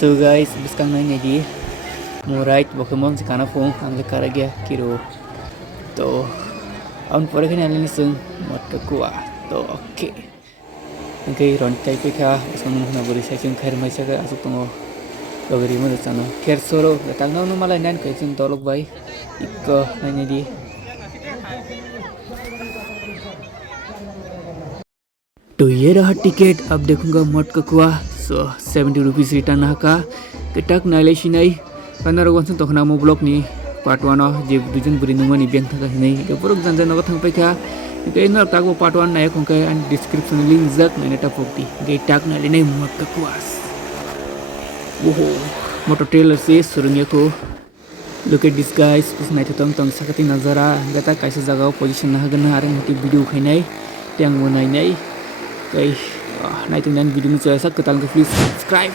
So guys, biskang na di mo right bokamom si kana phone ang lekara gya kiro. To ang pore kini alin sung mot ka kuwa. To okay. Angkai ron tai pika biskang na buri sa chung khair mai sa ga asuk tungo. Logari mo chano. Kher soro gatang no malai nan kai chung tolok bai. Ikko nanya di. तो ये रहा ticket अब देखूंगा मट का कुआ सो 70 rupees return हका केटाक नाले सिनाई काना रगन तो खना मो ब्लॉग नि पार्ट 1 जे दुजन बुरि नमनि बेंग थाका नै तो बरक जानजा नग थां पैखा के न ताको पार्ट 1 नाय खंका एंड डिस्क्रिप्शन लिंक जक नै नेटा पोक्ति गेटाक नाले नै मट का कुआस ओहो मोटो ट्रेलर से सुरंगे को look at this guys kus nai thotong tong sakati nazara gata kaisa jaga position na hagan na are moti video khainai tang monai nai kai naitung dan video ni sak ketal ke please subscribe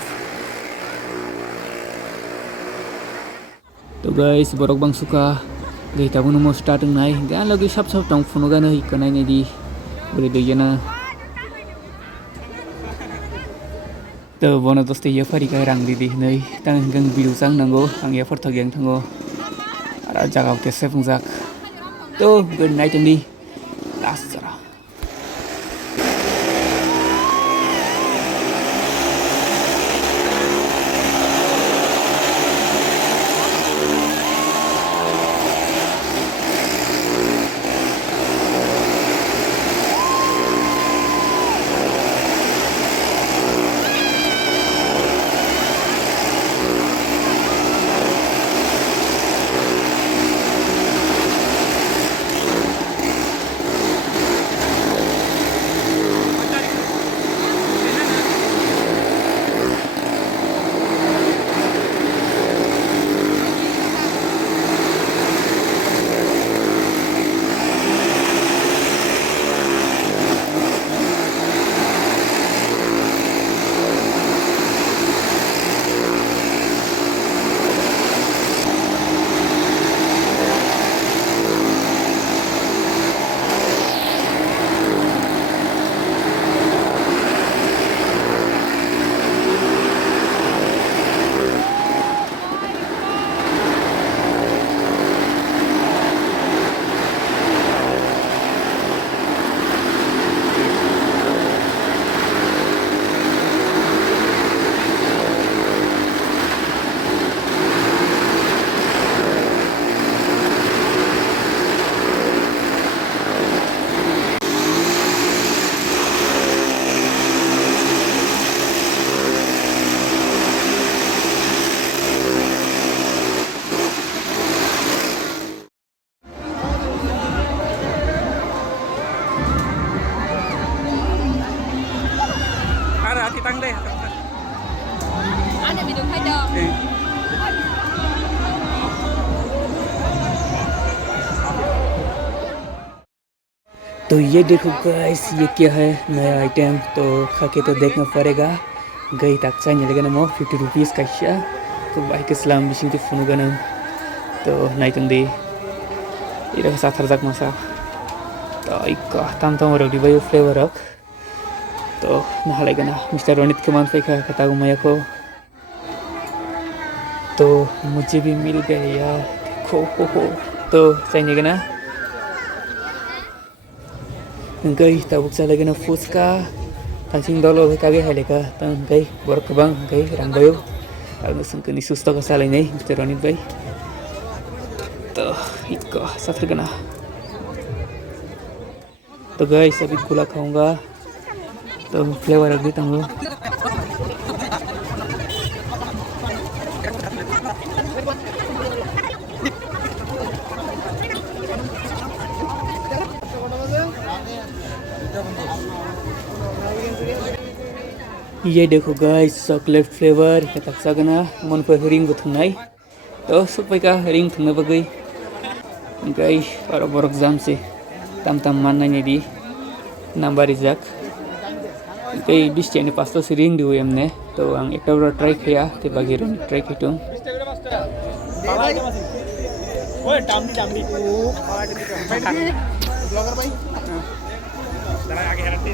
to guys borok bang suka gai tabun mo starting nai ga lagi sap sap tong phone ga nai kanai nai di bole doyana to bono doste ye fari ka rang di nai tang gang video sang nango ang ye for thogyang thango ara jaga ke sefungjak to good night ni last sara tăng đây anh này bị đường hai đường तो ये देखो guys ये क्या है नया item तो खा के तो देखना पड़ेगा गई तक चाहिए लेकिन मो 50 रुपीस का शा तो बाइक इस्लाम बिसिंग तो फोन गना तो नाइटन दे इरा साथर जक मसा तो इका तम तम रोडी बायो फ्लेवर रख तो नहाले गना मिस्टर रोनित के मान फेंका कता गुमाया को तो मुझे भी मिल गया देखो हो तो चाहिए गना गई tabuk sala gana fuska tangsing dolo kage haleka tang gai borok bang gai rangbayo ang sangkani susto ka salai nei Mr. Ronit bai to itko sathar gana तो गाइस अभी गुला खाऊंगा तो फ्लेवर रख देता हूँ ये देखो गाइस चॉकलेट फ्लेवर कतक सगना मन पर रिंग थुनाई तो सुपै का रिंग थुना बगै गाइस और बरक जाम से तम तम मानना नहीं दी नंबर इजाक कई 20 चैने पास से रिंग दियो हमने तो आं एक बार ट्राई किया ते बागी रिंग ट्राई किटो ओए टामडी ब्लॉगर भाई जरा आगे हटते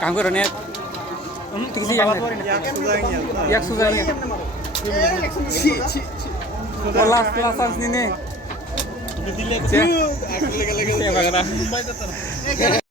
काम करो ने Tiksi yang yak suzanya. Last chance ini. Siapa kata?